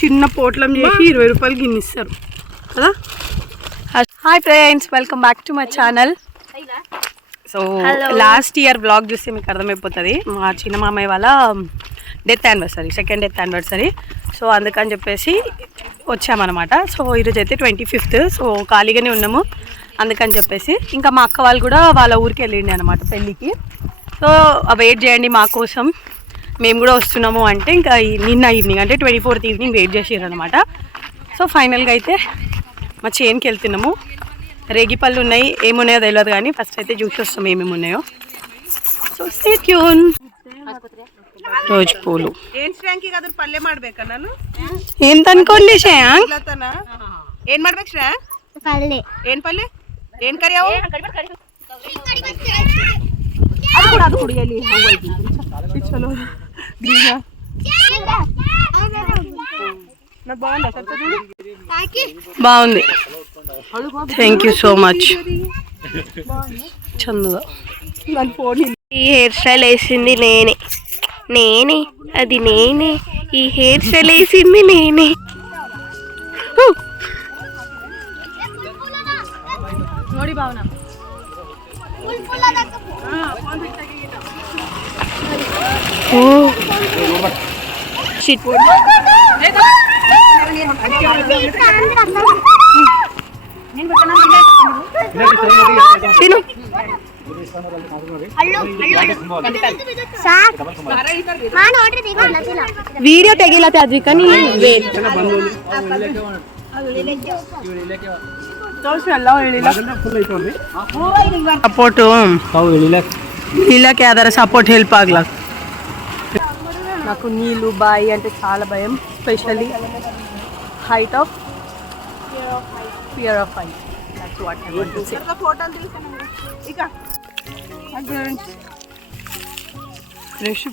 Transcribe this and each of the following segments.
చిన్న పోట్లం చేసి 20 రూపాయలకి గిన్నె ఇస్తారు కదా. Hi friends, welcome back to my channel. So last year blog చూస్తే మీకు అర్థమైపోతుంది. మా చిన్న మామయ్య వాళ్ళ death anniversary, second death anniversary. So అందుకని చెప్పేసి వచ్చామన్నమాట. సో ఈరోజు అయితే 25th. సో ఖాళీగానే ఉన్నాము అందుకని చెప్పేసి. ఇంకా మా అక్క వాళ్ళు కూడా వాళ్ళ ఊరికి వెళ్ళిండి అనమాట పెళ్ళికి. సో వెయిట్ చేయండి మా కోసం, మేము కూడా వస్తున్నాము అంటే ఇంకా నిన్న ఈవినింగ్ అంటే 24th ఈవినింగ్ వెయిట్ చేసారు అనమాట. సో ఫైనల్గా అయితే మా చేనుకి వెళ్తున్నాము. రేగిపళ్ళు ఉన్నాయి, ఏమున్నాయో తెలియదు కానీ ఫస్ట్ అయితే చూసి వస్తాం ఏమేమి ఉన్నాయో. So stay tune. రోజు పూలు ఎంత ಅನ್ಕೊಂಡೆ ಶ್ರೇಯಾಂಕ್? ಏನ್ ಮಾಡ್ಬೇಕು ಶ್ರೇಯಾಂಕ್? ಪಲ್ಲೆ. ಏನ್ ಪಲ್ಲೆ? ಏನ್ ಕರಿ ಅವು? ಅದು ಕುಡಿಯಲಿ ಚಲೋ ಗ್ರೀನ బాగుంది. Thank you so much. చందుగా ఈ హెయిర్ స్టైల్ వేసింది నేనే అది నేనే, ఈ హెయిర్ స్టైల్ వేసింది నేనే. ನೋಡಿ ಭಾವನಾ ఓ షిట్. తిను. వీడియో ತೆಗಿಲತ್ತೆ ಅದ್ವಿಕ ನೀ ಸಪೋರ್ಟ್ నీళ్ళకి ఆధార సపోర్ట్ హెల్ప్ ಆಗల. నాకు నీళ్ళు బాయి అంటే చాలా భయం, specially height of fear of height. That's what I want to say.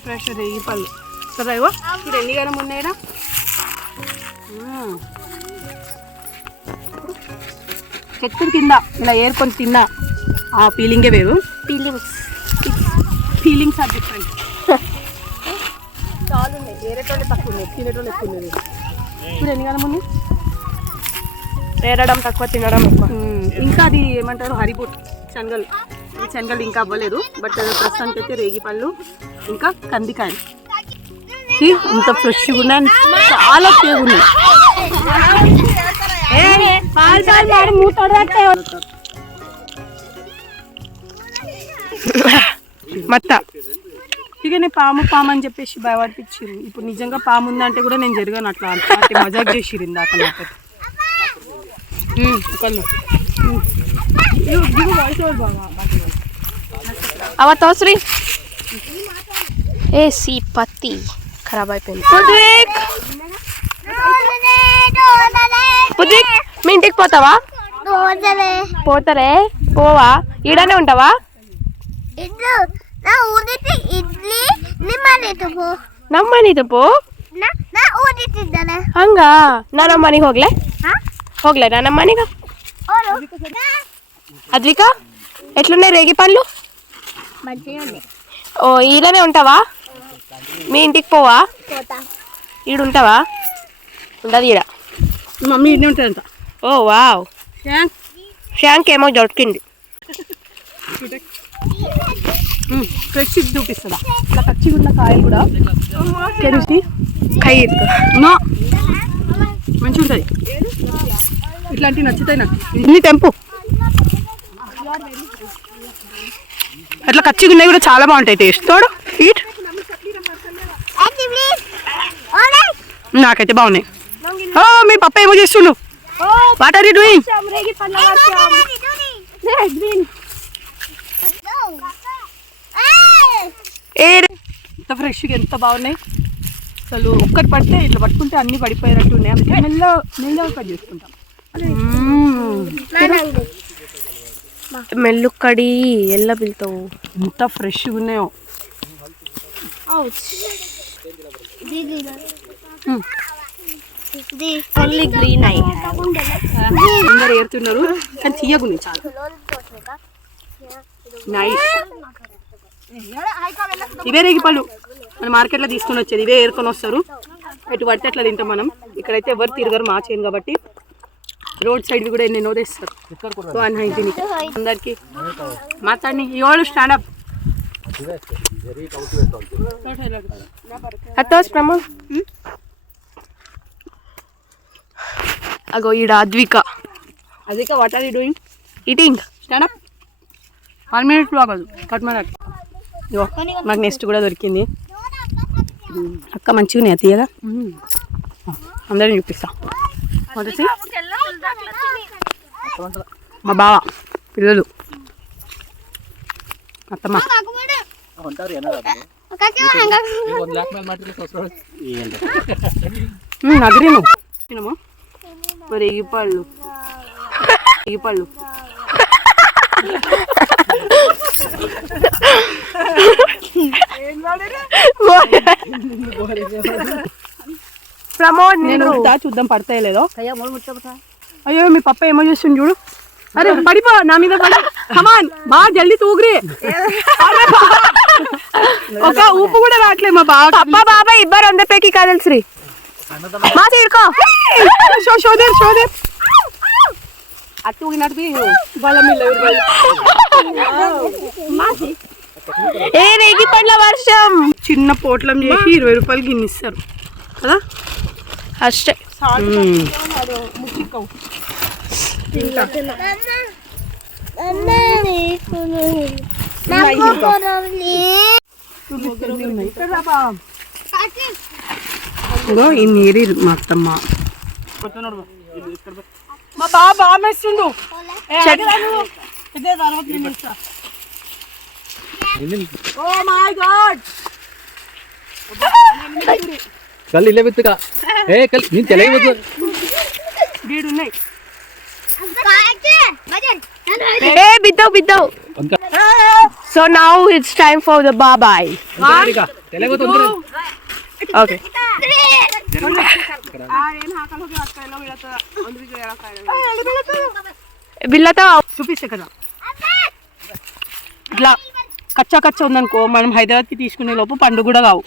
Fresh రేగిపళ్ళు కదా. ఇవో ఇప్పుడు ఎన్ని గనం ఉన్నాయిరా. చెట్టు కింద ఇలా ఏరుకొని తిన్నా ఆ ఫీలింగే వేరు. Feelings are different. చాలా ఉన్నాయి, వేరేటోళ్ళు తక్కువ ఉన్నాయి, తినేటోళ్ళు ఎక్కువ ఉన్నాయి. ఇప్పుడు ఎన్ని గనం ఉన్నాయి. వేరడం తక్కువ, తినడం ఎక్కువ. ఇంకా అది ఏమంటారు హరిబుట్ శనగలు. ఈ శనగలు ఇంకా అవ్వలేదు, బట్ ప్రస్తుతానికి అయితే రేగిపళ్ళు ఇంకా కందికాయలు ఇంత ఫ్రెష్గా ఉన్నాయి, చాలా సేవ్ ఉన్నాయి. మత్త ఇకనే పాము అని చెప్పేసి భయపడిపించారు. ఇప్పుడు నిజంగా పాము ఉందంటే కూడా నేను జరగాను అట్లా అంటే మజాక్ చేసిరు ఇందాక నాకు. అవతోశ్రీ ఏసీ పత్తి ఖరాబ్ అయిపోయింది. మీ ఇంటికి పోతావా? పోతారే. పోవా? ఈడనే ఉంటావా? ನಮ್ಮನಿದು ಪೋ ಹಂಗ ನಾ ನಮ್ಮ ಮನೆಗೆ ಹೋಗ್ಲೆ ನಾ ನಮ್ಮ ಮನೆಗ. అద్విక ఎట్లున్నాయి రేగి పండ్లు? ఓ ఈడనే ఉంటావా? మీ ఇంటికి పోవా? ఈడుంటావా? ఉండదు ఈడ. మమ్మీ ఈడనే ఉంటాడంట. ఓ వావ్, శ్యాంక్ ఏమో దొరికింది. ఫ్రెష్ చూపిస్తుందా ఇట్లా పచ్చిగా ఉన్న కాయలు కూడా తెరిచి మంచిగా ఉంటుంది. ఇట్లాంటివి నచ్చుతాయి నాకు. ఇన్ని టెంపు అట్లా కచ్చిగా ఉన్నాయి కూడా చాలా బాగుంటాయి టేస్ట్. తోడు స్వీట్ నాకైతే బాగున్నాయి. మీ పప్ప ఏమో చేస్తుండు? What are you doing? ఎంత ఫ్రెష్గా ఎంత బాగున్నాయి అసలు. ఒక్కటి పడితే ఇట్లా పట్టుకుంటే అన్ని పడిపోయినట్టు ఉన్నాయి. అందుకే మెల్లగా కట్ చేసుకుంటాం. ಮೆಲ್ಲು ಕಡಿ ಎಲ್ಲ ಬೀಳ್ತಾವು. ఎంత ఫ్రెష్గా ఉన్నాయో. ఓన్లీ గ్రీన్ అయి అందరు ఏరుతున్నారు కానీ తీయగున్నాయి చాలా. నైస్. ఇవే రేగిపళ్ళు మన మార్కెట్లో తీసుకొని వచ్చేది. ఇవే ఏరుకొని వస్తారు. ఎటు పడితే అట్లా తింటాం మనం. ఇక్కడైతే ఎవరు తిరగరు, మా చేను కాబట్టి. రోడ్ సైడ్ కూడా ఎన్నెన్నో తెస్తారు. సో అన్హైజీనిక్ అందరికి మాట్లాడి ఎవరు స్టాండప్ అగో ఈడ Advika. Advika, what are you doing? Eating. Stand up. 1 minute బాగదు కట్ మన. మాకు నెక్స్ట్ కూడా దొరికింది. అక్క మంచిగా ఉన్నాయి తీయగా. అందరిని చూపిస్తా. మొదటి మా బావ పిల్లలు, అత్తమ్మ. నగరీను తినము. మరి ఎగిపళ్ళు ఎగిపళ్ళు ప్రమోద్, నేను చూద్దాం పడతాయి లేదో. అయ్యో మీ పప్ప ఏమో చేస్తుంది చూడు. అరే పడిపో నా మీద పడి. కమాన్ బాగా జల్దీ తూగురి. ఒక ఊపు కూడా రావట్లేదు మా బావ. అబ్బా బాబా ఇబ్బరు 100 రూపాయకి కాదల్ శ్రీ మా తీరుకో. షోదేర్ షోదేర్ అట్టుగినట్టు వాళ్ళ మీద ఏ రేగి పండ్ల వర్షం. చిన్న పోట్లం చేసి 20 రూపాయలకి ఇన్ని ఇస్తారు కదా. అష్టే ఈ నీరు మా అత్తమ్మ. మా బాబా బాగా మెస్తుండు. కల్ ఇల్లే బిత్తుగా ఏ కల్ నేను తెలియదు వీడున్నాయి. ఏ బిద్దావు. So now it's time for the బాబాయ్. తెలియదు ఓకే బిల్లతో చూపిస్తే కదా. ఇట్లా కచ్చా కచ్చా ఉందనుకో, మనం హైదరాబాద్కి తీసుకునే లోపు పండు కూడా కావు.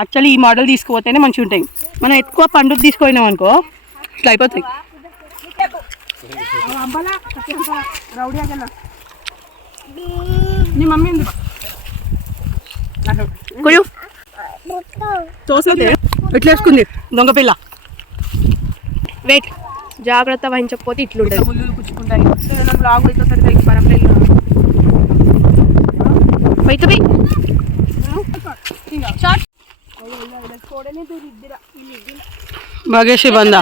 యాక్చువల్లీ ఈ మోడల్ తీసుకుపోతేనే మంచిగా ఉంటాయి. మనం ఎక్కువ పండుగ తీసుకుపోయినాం అనుకో ఇట్లా అయిపోతాయి. నీ మమ్మీ ఉంది తోసైతే ఎట్లా వేసుకుంది దొంగ పిల్ల. వెయిట్ జాగ్రత్త వహించకపోతే ఇట్లుంటుంది. ముళ్ళు కుచ్చుకుంటాయి. భాగ్యశ్రీ బందా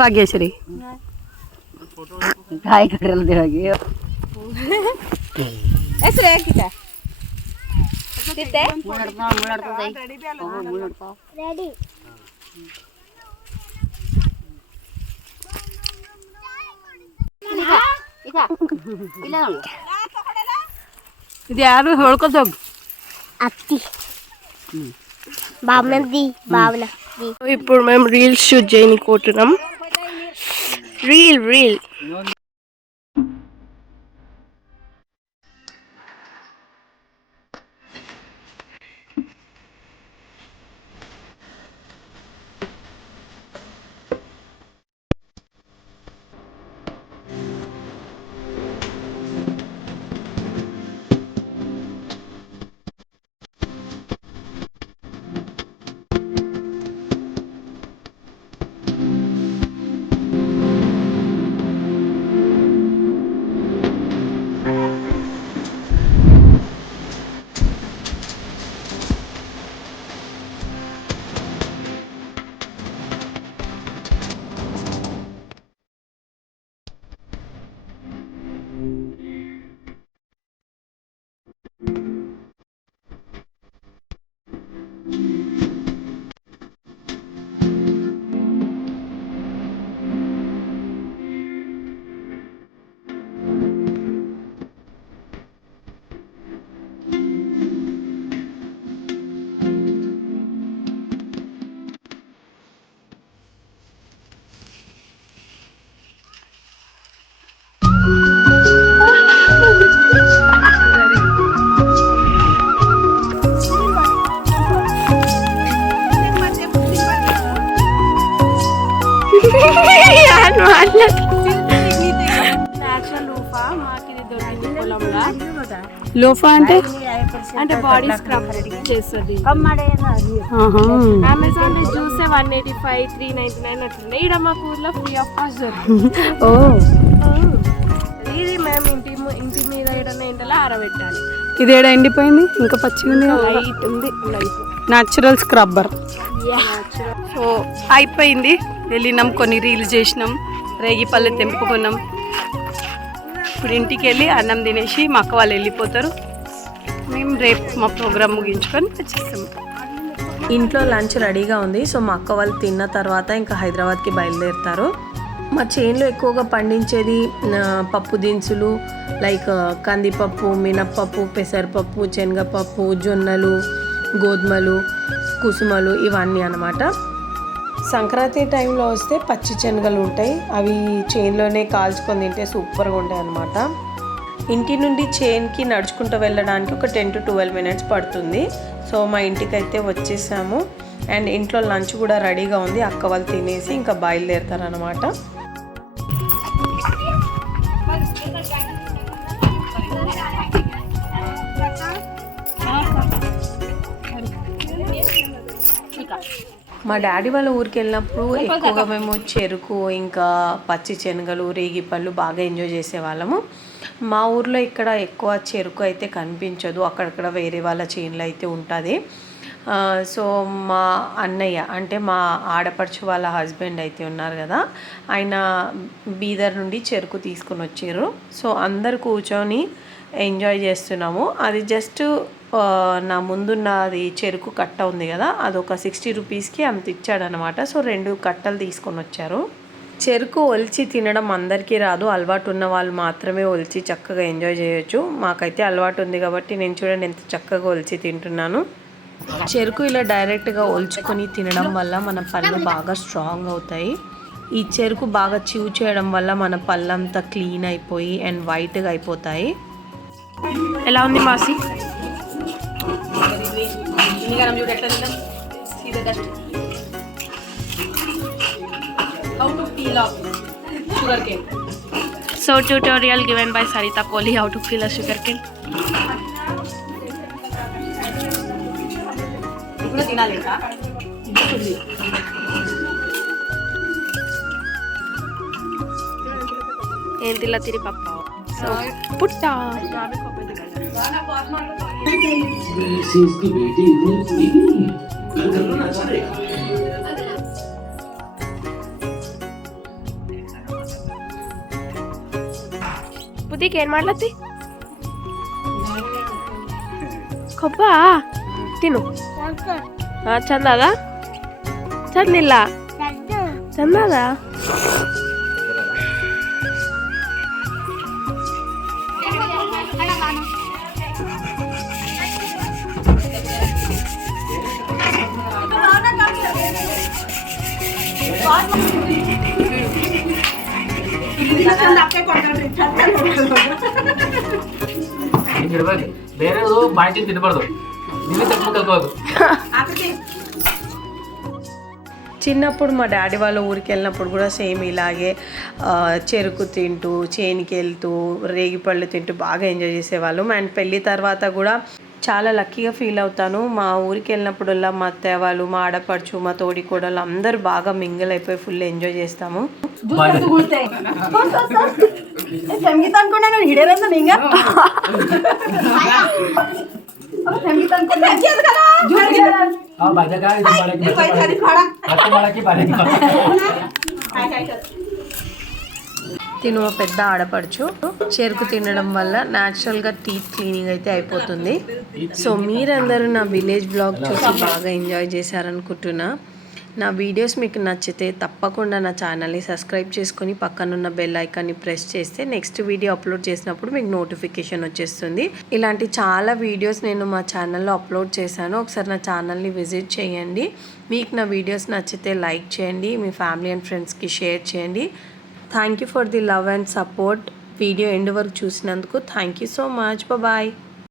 భాగ్యశ్రీ ఇది యారు హోಳ್ಕೊತೋಗ అత్తి బావనది బావన. ఇప్పుడు మేము రీల్స్ షూట్ చేయనికుంటున్నాం. రీల్ న్యాచురల్ రూఫా మాకు ఇది దొరికింది పొలంలో. లోఫా అంటే అంటే బాడీ స్క్రబ్ చేస్తుంది. అమెజాన్ లో చూస్తే 185, 399 అట్లున్నాయి. ఇక్కడ మా ఊర్లో ఫ్రీ ఆఫ్ కాస్ట్ దొరుకుతుంది. ఓ ఇది మేము ఇంటి మీద ఏడన్నా ఎండలో ఆరబెట్టాలి. ఇది ఏడ ఎండిపోయింది, ఇంకా పచ్చిగా ఉంది. లైట్ ఉంది, లైట్ న్యాచురల్ స్క్రబ్బర్. సో అయిపోయింది, వెళ్ళినాం, కొన్ని రీల్స్ చేసినాం, రేగి పళ్ళు తెంపుకున్నాం. ఇప్పుడు ఇంటికి వెళ్ళి అన్నం తినేసి మా అక్క వాళ్ళు వెళ్ళిపోతారు. మేము రేపు మా ప్రోగ్రామ్ ముగించుకొని వచ్చేస్తాము. ఇంట్లో లంచ్ రెడీగా ఉంది. సో మా అక్క వాళ్ళు తిన్న తర్వాత ఇంకా హైదరాబాద్కి బయలుదేరుతారు. మా చేనులో ఎక్కువగా పండించేది పప్పు దినుసులు లైక్ కందిపప్పు, మినప్పప్పు, పెసరపప్పు, శనగపప్పు, జొన్నలు, గోధుమలు, కుసుమలు ఇవన్నీ అన్నమాట. సంక్రాంతి టైంలో వస్తే పచ్చి శనగలు ఉంటాయి, అవి చేనులోనే కాల్చుకొని తింటే సూపర్గా ఉంటాయి అన్నమాట. ఇంటి నుండి చేన్కి నడుచుకుంటూ వెళ్ళడానికి ఒక 10 to 12 minutes పడుతుంది. సో మా ఇంటికి అయితే వచ్చేసాము. అండ్ ఇంట్లో లంచ్ కూడా రెడీగా ఉంది. అక్క వాళ్ళు తినేసి ఇంకా బయలుదేరుతారు అనమాట. మా డాడీ వాళ్ళ ఊరికి వెళ్ళినప్పుడు ఎక్కువగా మేము చెరుకు, ఇంకా పచ్చి శనగలు, రేగిపళ్ళు బాగా ఎంజాయ్ చేసేవాళ్ళము. మా ఊర్లో ఇక్కడ ఎక్కువ చెరుకు అయితే కనిపించదు, అక్కడక్కడ వేరే వాళ్ళ చేనులు అయితే ఉంటుంది. సో మా అన్నయ్య అంటే మా ఆడపడుచు వాళ్ళ హస్బెండ్ అయితే ఉన్నారు కదా, ఆయన బీదర్ నుండి చెరుకు తీసుకొని వచ్చారు. సో అందరు కూర్చొని ఎంజాయ్ చేస్తున్నాము. అది జస్ట్ నా ముందున్న అది చెరుకు కట్ట ఉంది కదా, అది ఒక 60 రూపీస్కి అంత ఇచ్చాడనమాట. సో 2 కట్టలు తీసుకొని వచ్చారు. చెరుకు ఒలిచి తినడం అందరికీ రాదు, అలవాటు ఉన్న వాళ్ళు మాత్రమే ఒలిచి చక్కగా ఎంజాయ్ చేయొచ్చు. మాకైతే అలవాటు ఉంది కాబట్టి నేను చూడండి ఎంత చక్కగా ఒలిచి తింటున్నాను. చెరుకు ఇలా డైరెక్ట్గా ఒలుచుకొని తినడం వల్ల మన పళ్ళు బాగా స్ట్రాంగ్ అవుతాయి. ఈ చెరుకు బాగా చివ్ చేయడం వల్ల మన పళ్ళంతా క్లీన్ అయిపోయి అండ్ వైట్గా అయిపోతాయి. ఎలా ఉంది మాసి? So tutorial given by Sarita Kohli how to peel a sugarcane. ఏంటిలా తిరి పప్ప సో పుట్ట ಬುದ್ಧಿಗೆ ಏನು ಮಾಡ್ಲತ್ತಿ? ಕೊಬ್ಬ ತಿನ್ನು. ಹಾಂ ಚಂದ ಅದ? ಚಂದಿಲ್ಲ ಚಂದ ಅದ? చిన్నప్పుడు మా డాడీ వాళ్ళ ఊరికి వెళ్ళినప్పుడు కూడా సేమ్ ఇలాగే చెరుకు తింటూ, చేనికి వెళ్తూ, రేగిపళ్ళు తింటూ బాగా ఎంజాయ్ చేసేవాళ్ళం. అండ్ పెళ్ళి తర్వాత కూడా చాలా లక్కీగా ఫీల్ అవుతాను. మా ఊరికి వెళ్ళినప్పుడల్లా మా అత్తయ్య వాళ్ళు, మా ఆడపడుచు, మా తోడి కోడలు అందరూ బాగా మింగిల్ అయిపోయి ఫుల్ ఎంజాయ్ చేస్తాము. తిను పెద్ద ఆడపడుచు. చెరుకు తినడం వల్ల న్యాచురల్గా టీత్ క్లీనింగ్ అయితే అయిపోతుంది. సో మీరందరూ నా విలేజ్ బ్లాగ్ చూసి బాగా ఎంజాయ్ చేశారనుకుంటున్నా. నా వీడియోస్ మీకు నచ్చితే తప్పకుండా నా ఛానల్ని సబ్స్క్రైబ్ చేసుకొని పక్కనున్న బెల్ ఐకాన్ని ప్రెస్ చేస్తే నెక్స్ట్ వీడియో అప్లోడ్ చేసినప్పుడు మీకు నోటిఫికేషన్ వచ్చేస్తుంది. ఇలాంటి చాలా వీడియోస్ నేను మా ఛానల్లో అప్లోడ్ చేశాను, ఒకసారి నా ఛానల్ని విజిట్ చేయండి. మీకు నా వీడియోస్ నచ్చితే లైక్ చేయండి, మీ ఫ్యామిలీ అండ్ ఫ్రెండ్స్కి షేర్ చేయండి. Thank you for the love and support. Video end వరకు చూసినందుకు thank you so much. Bye.